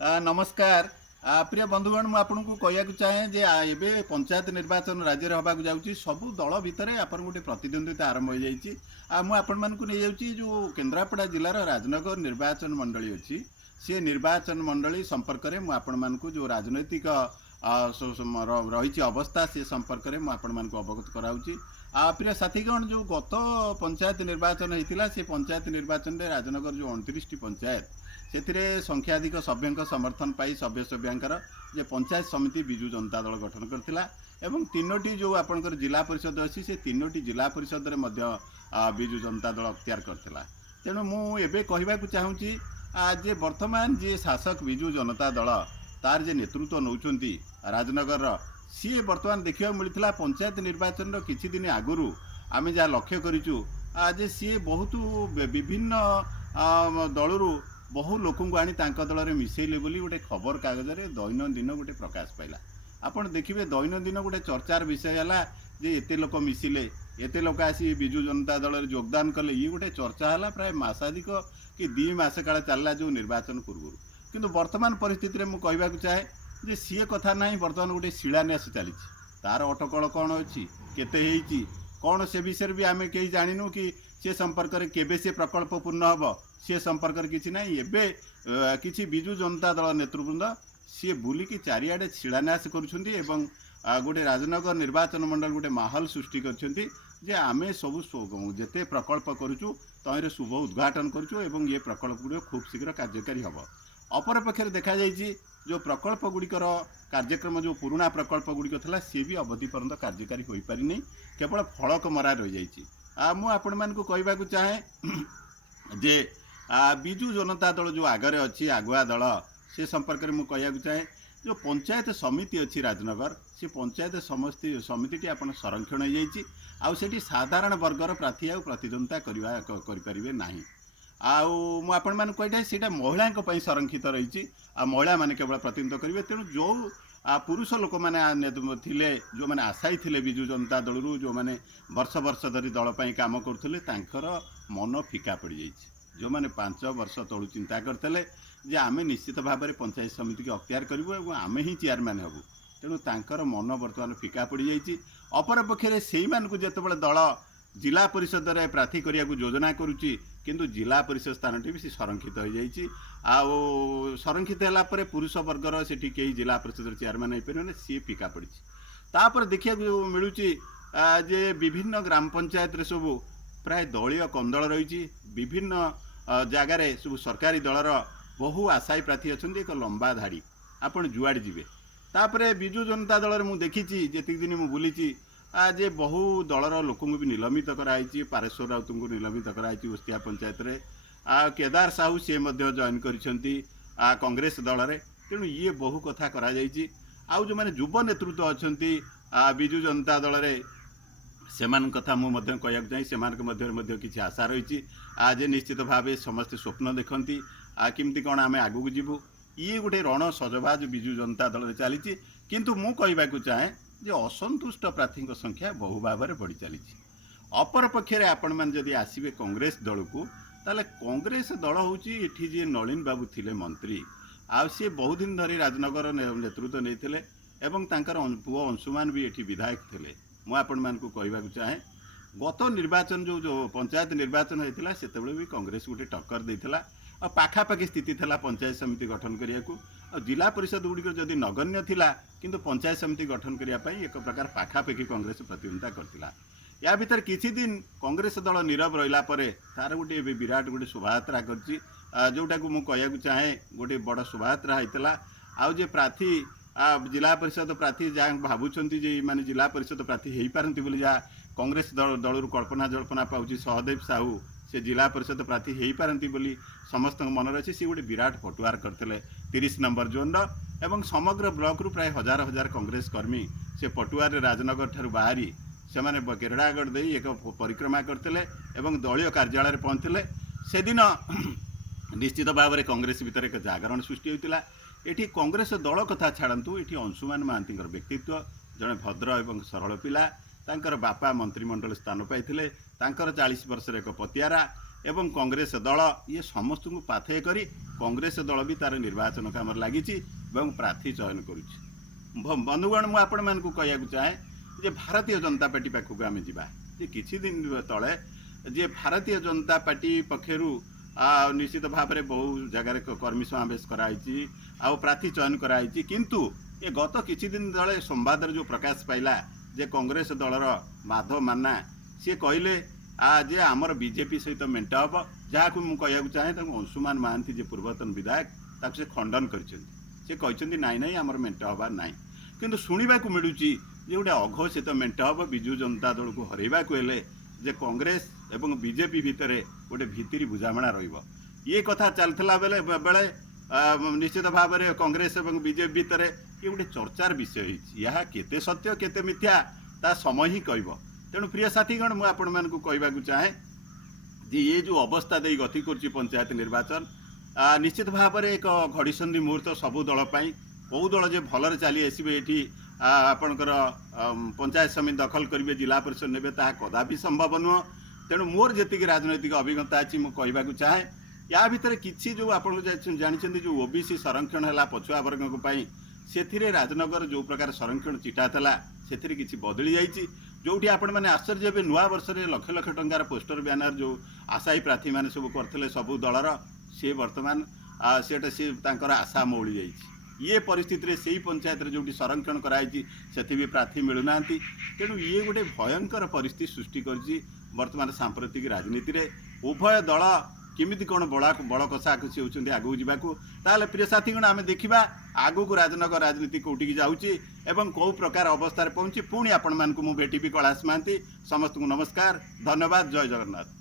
नमस्कार। प्रिय बंधुगण मु आपन को कहया चाहे जे एबे पंचायत निर्वाचन राज्य रे होबाक जाउची सबु दल भितरे आपन गोटे प्रतिद्वंदिता आरंभ हो जाइची। मु आपन मान को नहीं जाउची जो केन्द्रापड़ा जिलार राजनगर निर्वाचन मंडली अछि से निर्वाचन मंडली संपर्क में मु आपन मान को जो राजनैतिक रही अवस्था से संपर्क में मु आपन मान को अवगत कराउची। प्रिय साथीगण जो गत पंचायत निर्वाचन होता से पंचायत निर्वाचन में राजनगर जो 29 पंचायत से संख्याधिक सभ्यों समर्थन पाई सभ्यांकर जे पंचायत समिति विजु जनता दल गठन करथिला एवं तीनोटी जो आपनकर जिला परिषद अच्छी से तीनोटी जिला परिषद रे मध्य विजु जनता दल अख्तियार करथिला। तेणु मु एबे कहबाकू चाहूँगी जे वर्तमान जे शासक विजु जनता दल तार जे नेतृत्व नौचंती राजनगर सी वर्तमान देखा मिलता पंचायत निर्वाचन किछि दिन आगुरु आमे जहाँ लक्ष्य करिचु जे सी बहुत विभिन्न दलरू बहु लोक आनी दल में मिसेले बोली गोटे खबर कागज रे दैनंदिन गोटे प्रकाश पाइला। आपन देखिए दैनंदिन गोटे चर्चार विषय है जे एते लोक मिसिले एते लोक आसी विजु जनता दल में योगदान कले ये गोटे चर्चा है प्राय मासाधिक कि 2 मास काल चलला जो निर्वाचन पूर्व किंतु वर्तमान परिस्थिति में मुझे कहवाक चाहे जे सी कथा ना बर्तमान गोटे शिलान्यास चली तार अटकल कौन अच्छी केते कौन से विषय भी आम कहीं जानू कि से संपर्क में केबे से प्रकल्प पूर्ण हम सी संपर्क किसी ना एबे किसी विजु जनता दल नेतृवृंद सी बुलिकी चारिआडे शिलान्यास करुँच गोटे राजनगर निर्वाचन मंडल गोटे माहौल सृष्टि कर आमे सब जिते प्रकल्प करुचु तहिरे शुभ उद्घाटन करुचु एवं ये प्रकल्प गुड़ खूब शीघ्र कार्यकारी हम। अपरपक्ष देखा जाइए जो प्रकल्प गुड़िकर कार्यक्रम जो पुराना प्रकल्प गुड़िक था सी भी अवधि पर्यंत कार्यकारी हो पारि नहीं केवल फलक मरा रही जाइए। मु आपण मान को कहबाक चाहे जे विजु जनता दल जो आगरे अच्छी आगुआ दल से संपर्क में मुझे कहना चाहे जो पंचायत समिति अच्छी राजनगर से पंचायत समिति आपन संरक्षण हो जाइए आउे साधारण वर्गर प्रार्थी आ प्रतिद्वंदिता करें ना आपण मान कहता है महिला संरक्षित रही महिला माने केवल प्रतिनिधित्व करेंगे। तेणु जो पुरुष लोक मैंने थिले जो मैंने आशायी थे विजु जनता दलू जो मैंने वर्ष वर्ष धरी दलपाई कम करुले मन फिका पड़ जाइए। जो मैंने 5 वर्ष तलू चिंता करते जे आमे निश्चित भाव में पंचायत समिति की अख्तियार करूँ आमे ही चेयरमैन हबू। तेणु तांकर मन बर्तमान फिका पड़ जाइए। अपरपक्षे से जितेबाला दल जिला परिषद रे प्रार्थी करिया को योजना करुच्ची किंतु जिला परिषद स्थान टी भी संरक्षित हो जाइए। संरक्षित है पुरुष वर्गर से जिला परिषद चेयरमैन हो पारे सी फिका पड़ी। तापर देखा मिलूँ जे विभिन्न ग्राम पंचायत रे सब प्राय दलीय कंदल रही विभिन्न जगार सब सरकारी दलर बहु आशायी प्रार्थी अच्छा एक लंबा धाड़ी आपड़ जुआड़े जी। तापर विजु जनता दल में देखी जी दिन मुझे बुली जे बहु दलर लोक भी निलंबित कराई पारेश्वर राउत को निलंबित कराई उस्तिया पंचायत रे केदार साहू सी जॉइन करिसेंती कांग्रेस दल रे। तेणु ये बहु कथा करा जाइए। आउ जो मैंने युव नेतृत्व अच्छा विजु जनता दल रे सेमान कथा मुझे कहना चाहिए से किसी आशा रही जे निश्चित भाव समस्ते स्वप्न देखती किमती कौन आम आगू जीवु ये गोटे रण सजबाज विजु जनता दल में चली किंतु मु कहबाक चाहे जे असंतुष्ट प्रार्थी संख्या बहु भाव में बढ़ी चली। अपरपक्षे आपण मैंने जदि आसवे कांग्रेस दल को ताले कांग्रेस दल हूँ ये नलिन बाबू थिले मंत्री सी बहुत दिन धरी राजनगर नेतृत्व नहीं एवं पुओ अंशुमान भी ये विधायक थे। मुझे को कहबाक चाहे गत निर्वाचन जो पंचायत निर्वाचन होता से भी कांग्रेस गोटे टक्कर देता पाखापाखि स्थिति था पंचायत समिति गठन करने को जिला परिषद गुड़िक जदि नगण्य थिला किंतु पंचायत समिति गठन करने एक प्रकार पाखापाखि कांग्रेस प्रतिद्वंदिता करथिला। या भीतर किछि दिन कांग्रेस दल नीरव रहिला परे तार गोटे विराट गोटे शोभायात्रा करछि जोटा को मुझे कहना चाहे गोटे बड़ शोभायात्रा होता आउ जे प्रार्थी जिला परिषद प्रार्थी जहाँ भावुंट माने जिला परिषद प्रार्थी हो पारती बोली जहाँ कांग्रेस दल कल्पना जल्पना पाँच सहदेव साहू से जिला परिषद प्रार्थी हो पारती बोली समस्त मन अच्छी सी गोटे विराट पटुआर करते 30 नंबर जोन एवं समग्र ब्लॉक रू प्राय हजार हजार कांग्रेस कर्मी से पटुआर राजनगर ठार बाहरी से माने केरड़ागढ़ दे एक परिक्रमा करते दलीय कार्यालय पहुँचते से दिन निश्चित भाव में कांग्रेस भितर एक जागरण सृष्टि होता। ये कांग्रेस दल कथा छाड़ू ये अंशुमान महांती व्यक्तित्व जड़े भद्र एवं सरल पिला बापा मंत्रिमंडल स्थान पाई 40 वर्ष एक पतियारा एवं कांग्रेस दल ये समस्त को पाथेय करी कांग्रेस दल भी तार निर्वाचन काम लगी प्रार्थी चयन करुच्ची। बंधुगण मुझे आपण मान कहया चाहे जे भारतीय जनता पार्टी पाखक आम जा किछि दिन तले जे भारतीय जनता पार्टी पक्षर निश्चित भाव में बहु जगार कर्मी समावेश कराई आ प्रार्थी चयन कराई किंतु ये गत किछि दिन तले संवाद जो प्रकाश पाइला जे कांग्रेस दलर माधव माना सी कहले जे आमर बीजेपी सहित मेंट हम जहाँ को मुझे चाहे अंशुमान महांती जे पूर्वतन विधायक से खंडन कर नाई नाई आमर मेंट हबार ना किंतु शुणा मिलूँ जे गोटे अघोषित मेंट हम विजु जनता दल को हरैवा जे कांग्रेस एवं बीजेपी भितर गोटे भितरी बुझामणा ये कथा चलता बेले बेले निश्चित भाव में कांग्रेस और बीजेपी भितर ये गोटे चर्चार विषय यह केते सत्य केते मिथ्या ता समय ही कह। तेणु प्रिय साथीगण मुझे आपण मानक कहवाक चाहे जे ये जो अवस्था दे गति कर पंचायत निर्वाचन निश्चित भाव में एक घड़ीसंधि मुहूर्त सबू दल कौ दल जे भलरे चली आसबे ये आपणकर पंचायत समिति दखल करेंगे जिला परिषद ने कदापि संभव नुह। तेणु मोर जी राजनैतिक अभिज्ञता अच्छी मुझे कहवाक चाहे या भितर किसी जो आप जानते जो ओबीसी संरक्षण है पछुआ वर्ग से राजनगर जो प्रकार संरक्षण चिटा था से किसी बदली जाइए जोटी आपण मैंने आश्चर्य हे नुआ वर्ष में लक्ष लक्ष टंकार पोस्टर बैनर जो आशायी प्रार्थी मैंने सब करते सबू दलर सी बर्तमान सी आशा मौली जाइए ये परिस्थिति से ही पंचायत जो संरक्षण कराई से भी प्रार्थी मिलूना। तेणु ये गोटे भयंकर परिस्थिति सृष्टि कर बर्तमान सांप्रतिक राजनीति रे उभय दल किमिति कौन बड़ कषाकषि होती आगू जावाक ताले प्रिय साथीगण आम देखा आगू को राजनगर राजनीति कौटिकी जाऊँगी एवं कौ प्रकार अवस्था पहुँची पुणी आपण मानक भेटी कैलाश महांती समस्त को नमस्कार धन्यवाद जय जगन्नाथ।